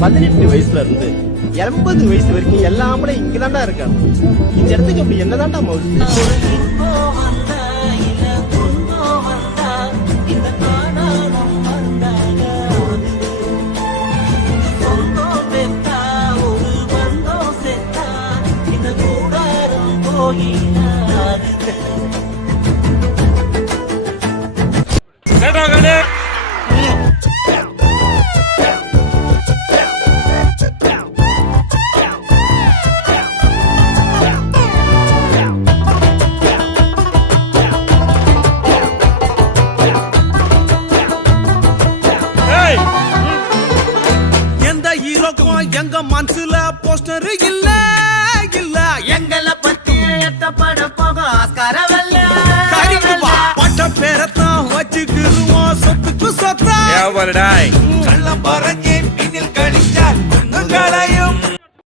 18 வயசுல இருந்து 80 வயசு வரைக்கும் எல்லாமே இங்கதான்டா இருக்காங்க. இந்த இடத்துக்கு அப்படி என்னதான்டா மவுசு? எங்க மனசுல போஸ்டர் இல்ல இல்ல எங்களை பத்தி எட்டப்பட போக ஆஸ்காரவல்ல பட்ட பேரத்தான் வச்சுக்கிருவோம் சொத்துக்கு சொத்தா Yeah, what did I? கள்ளம் பறஞ்சேன்